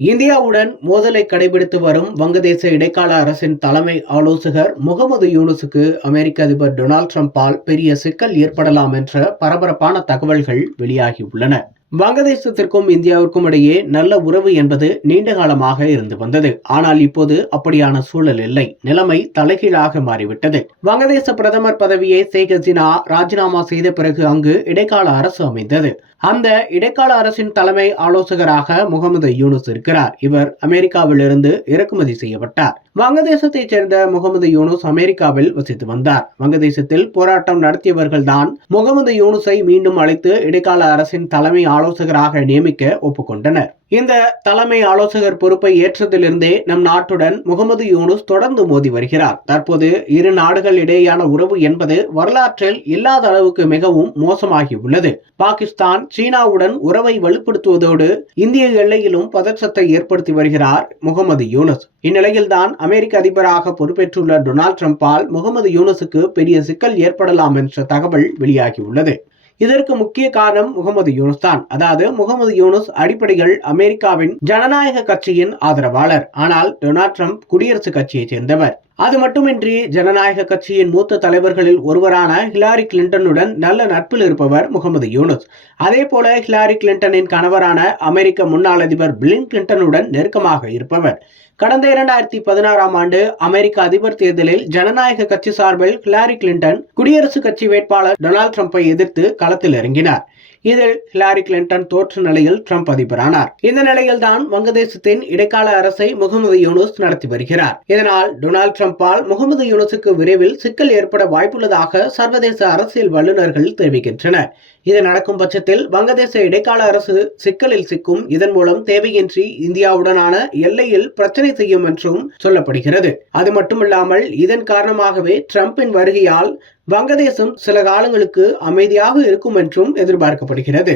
இந்தியாவுடன் மோதலை கடைபிடித்து வரும் வங்கதேச இடைக்கால அரசின் தலைமை ஆலோசகர் முகமது யூனுஸுக்கு அமெரிக்க அதிபர் டொனால்ட் ட்ரம்பால் பெரிய சிக்கல் ஏற்படலாம் என்ற பரபரப்பான தகவல்கள் வெளியாகியுள்ளன. வங்கதேசத்திற்கும் இந்தியாவிற்கும் இடையே நல்ல உறவு என்பது நீண்ட காலமாக இருந்து வந்தது. ஆனால் இப்போது அப்படியான சூழல் இல்லை. நிலைமை தலைகீழாக மாறிவிட்டது. வங்கதேச பிரதமர் பதவியை ஷேக் ஹசீனா ராஜினாமா செய்த பிறகு அங்கு இடைக்கால அரசு அமைந்தது. அந்த இடைக்கால அரசின் தலைமை ஆலோசகராக முகமது யூனுஸ் இருக்கிறார். இவர் அமெரிக்காவிலிருந்து இறக்குமதி செய்யப்பட்டார். வங்கதேசத்தைச் சேர்ந்த முகமது யூனுஸ் அமெரிக்காவில் வசித்து வந்தார். வங்கதேசத்தில் போராட்டம் நடத்தியவர்கள் தான் முகமது யூனுஸை மீண்டும் அழைத்து இடைக்கால அரசின் தலைமை ஆலோசகராக நியமிக்க ஒப்புக்கொண்டனர். இந்த தலைமை ஆலோசகர் பொறுப்பை ஏற்றதிலிருந்தே நம் நாட்டுடன் முகமது யூனுஸ் தொடர்ந்து மோதி வருகிறார். தற்போது இரு நாடுகள் இடையேயான உறவு என்பது வரலாற்றில் இல்லாத அளவுக்கு மிகவும் மோசமாகி உள்ளது. பாகிஸ்தான் சீனாவுடன் உறவை வலுப்படுத்துவதோடு இந்திய எல்லையிலும் பதற்றத்தை ஏற்படுத்தி வருகிறார் முகமது யூனுஸ். இந்நிலையில்தான் அமெரிக்க அதிபராக பொறுப்பேற்றுள்ள டொனால்ட் ட்ரம்பால் முகமது யூனுஸுக்கு பெரிய சிக்கல் ஏற்படலாம் என்ற தகவல் வெளியாகியுள்ளது. இதற்கு முக்கிய காரணம் முகமது யூனுஸ் தான். அதாவது முகமது யூனுஸ் அடிப்படையில் அமெரிக்காவின் ஜனநாயக கட்சியின் ஆதரவாளர். ஆனால் டொனால்ட் ட்ரம்ப் குடியரசுக் கட்சியைச் சேர்ந்தவர். அது மட்டுமின்றி ஜனநாயக கட்சியின் மூத்த தலைவர்களில் ஒருவரான ஹிலாரி கிளின்டனுடன் நல்ல நட்பில் இருப்பவர் முகமது யூனுஸ். அதே போல ஹிலாரி கிளின்டனின் கணவரான அமெரிக்க முன்னாள் அதிபர் பில் கிளின்டனுடன் நெருக்கமாக இருப்பவர். கடந்த 2016 ஆண்டு அமெரிக்க அதிபர் தேர்தலில் ஜனநாயக கட்சி சார்பில் ஹிலாரி கிளின்டன் குடியரசுக் கட்சி வேட்பாளர் டொனால்ட் ட்ரம்பை எதிர்த்து களத்தில் இறங்கினார். இதில் ஹிலாரி கிளின்டன் தோற்ற நிலையில் ட்ரம்ப் அதிபரானார். இந்த நிலையில்தான் வங்கதேசத்தின் இடைக்கால அரசை முகமது யூனுஸ் நடத்தி வருகிறார். இதனால் டொனால்ட் ட்ரம்பால் முகமது யூனுஸுக்கு விரைவில் சிக்கல் ஏற்பட வாய்ப்புள்ளதாக சர்வதேச அரசியல் வல்லுநர்கள் தெரிவிக்கின்றனர். இது நடக்கும் பட்சத்தில் வங்கதேச இடைக்கால அரசு சிக்கலில் சிக்கும். இதன் மூலம் தேவையின்றி இந்தியாவுடனான எல்லையில் பிரச்சனை செய்யும் என்றும் சொல்லப்படுகிறது. அது மட்டுமில்லாமல் இதன் காரணமாகவே ட்ரம்பின் வருகையால் வங்கதேசம் சில காலங்களுக்கு அமைதியாக இருக்கும் என்றும் எதிர்பார்க்கப்படுகிறது.